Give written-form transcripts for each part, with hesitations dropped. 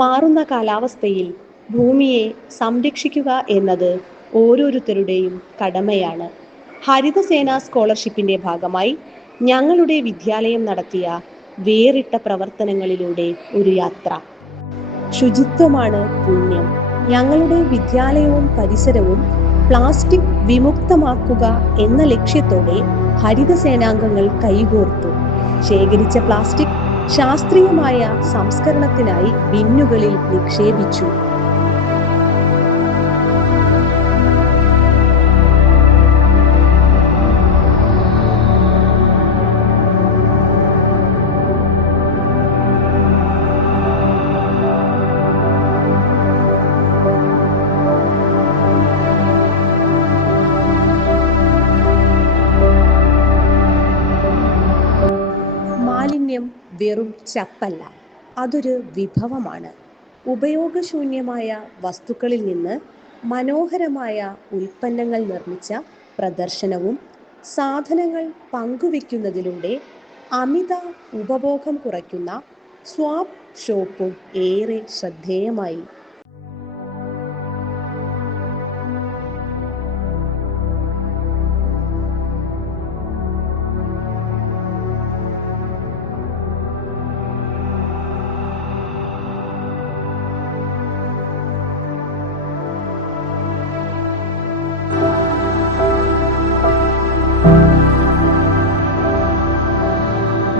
മാറുന്ന കാലാവസ്ഥയിൽ ഭൂമിയെ സംരക്ഷിക്കുക എന്നത് ഓരോരുത്തരുടെയും കടമയാണ്. ഹരിതസേന സ്കോളർഷിപ്പിന്റെ ഭാഗമായി ഞങ്ങളുടെ വിദ്യാലയം നടത്തിയ വേറിട്ട പ്രവർത്തനങ്ങളിലൂടെ ഒരു യാത്ര. ശുചിത്വമാണ് പുണ്യം. ഞങ്ങളുടെ വിദ്യാലയവും പരിസരവും പ്ലാസ്റ്റിക് വിമുക്തമാക്കുക എന്ന ലക്ഷ്യത്തോടെ ഹരിതസേനാംഗങ്ങൾ കൈകോർത്തു. ശേഖരിച്ച പ്ലാസ്റ്റിക് ശാസ്ത്രീയമായ സംസ്കരണത്തിനായി ബിന്നുകളിൽ നിക്ഷേപിച്ചു. മാലിന്യം വെറും ചപ്പല്ല, അതൊരു വിഭവമാണ്. ഉപയോഗശൂന്യമായ വസ്തുക്കളിൽ നിന്ന് മനോഹരമായ ഉൽപ്പന്നങ്ങൾ നിർമ്മിച്ച പ്രദർശനവും സാധനങ്ങൾ പങ്കുവെക്കുന്നതിലൂടെ അമിത ഉപഭോഗം കുറയ്ക്കുന്ന സ്വാപ്പ് ഷോപ്പും ഏറെ ശ്രദ്ധേയമായി.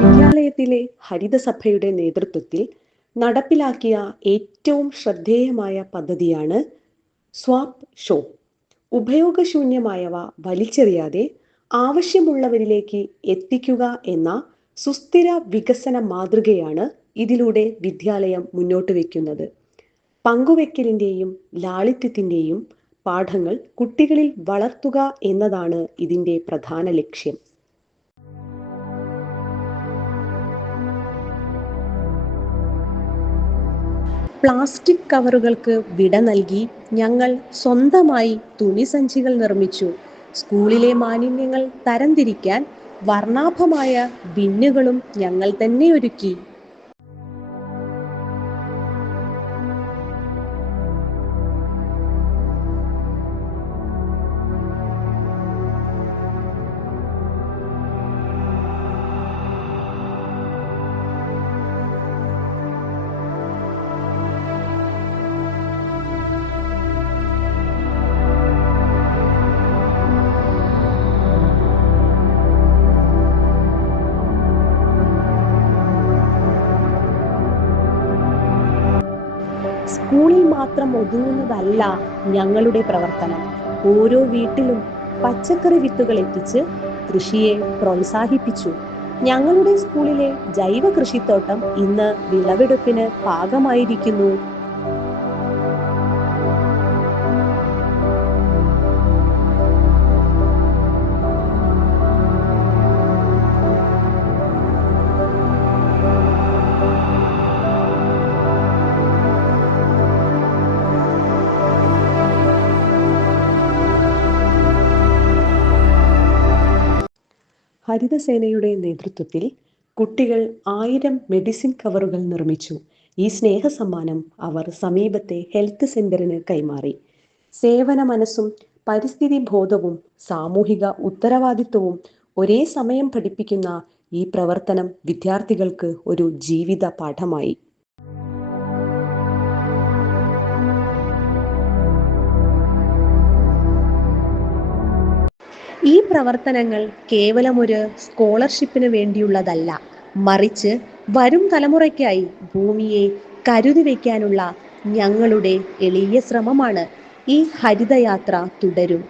വിദ്യാലയത്തിലെ ഹരിതസഭയുടെ നേതൃത്വത്തിൽ നടപ്പിലാക്കിയ ഏറ്റവും ശ്രദ്ധേയമായ പദ്ധതിയാണ് സ്വാപ്പ് ഷോപ്പ്. ഉപയോഗശൂന്യമായവ വലിച്ചെറിയാതെ ആവശ്യമുള്ളവരിലേക്ക് എത്തിക്കുക എന്ന സുസ്ഥിര വികസന മാതൃകയാണ് ഇതിലൂടെ വിദ്യാലയം മുന്നോട്ട് വയ്ക്കുന്നത്. പങ്കുവെക്കലിൻ്റെയും ലാളിത്യത്തിൻ്റെയും പാഠങ്ങൾ കുട്ടികളിൽ വളർത്തുക എന്നതാണ് ഇതിൻ്റെ പ്രധാന ലക്ഷ്യം. പ്ലാസ്റ്റിക് കവറുകൾക്ക് വിട നൽകി ഞങ്ങൾ സ്വന്തമായി തുണിസഞ്ചികൾ നിർമ്മിച്ചു. സ്കൂളിലെ മാലിന്യങ്ങൾ തരംതിരിക്കാൻ വർണ്ണാഭമായ ബിന്നുകളും ഞങ്ങൾ തന്നെ ഒരുക്കി. സ്കൂളിൽ മാത്രം ഒതുങ്ങുന്നതല്ല ഞങ്ങളുടെ പ്രവർത്തനം. ഓരോ വീട്ടിലും പച്ചക്കറി വിത്തുകൾ എത്തിച്ച് കൃഷിയെ പ്രോത്സാഹിപ്പിച്ചു. ഞങ്ങളുടെ സ്കൂളിലെ ജൈവ കൃഷിത്തോട്ടം ഇന്ന് വിളവെടുപ്പിന് പാകമായിരിക്കുന്നു. ഹരിതസേനയുടെ നേതൃത്വത്തിൽ കുട്ടികൾ 1000 മെഡിസിൻ കവറുകൾ നിർമ്മിച്ചു. ഈ സ്നേഹസമ്മാനം അവർ സമീപത്തെ ഹെൽത്ത് സെന്ററിന് കൈമാറി. സേവന മനസ്സും പരിസ്ഥിതി ബോധവും സാമൂഹിക ഉത്തരവാദിത്വവും ഒരേ സമയം പഠിപ്പിക്കുന്ന ഈ പ്രവർത്തനം വിദ്യാർത്ഥികൾക്ക് ഒരു ജീവിത പാഠമായി. ഈ പ്രവർത്തനങ്ങൾ കേവലം ഒരു സ്കോളർഷിപ്പിന് വേണ്ടിയുള്ളതല്ല, മറിച്ച് വരും തലമുറയ്ക്കായി ഭൂമിയെ കരുതി വയ്ക്കാനുള്ള ഞങ്ങളുടെ എളിയ ശ്രമമാണ്. ഈ ഹരിതയാത്ര തുടരും.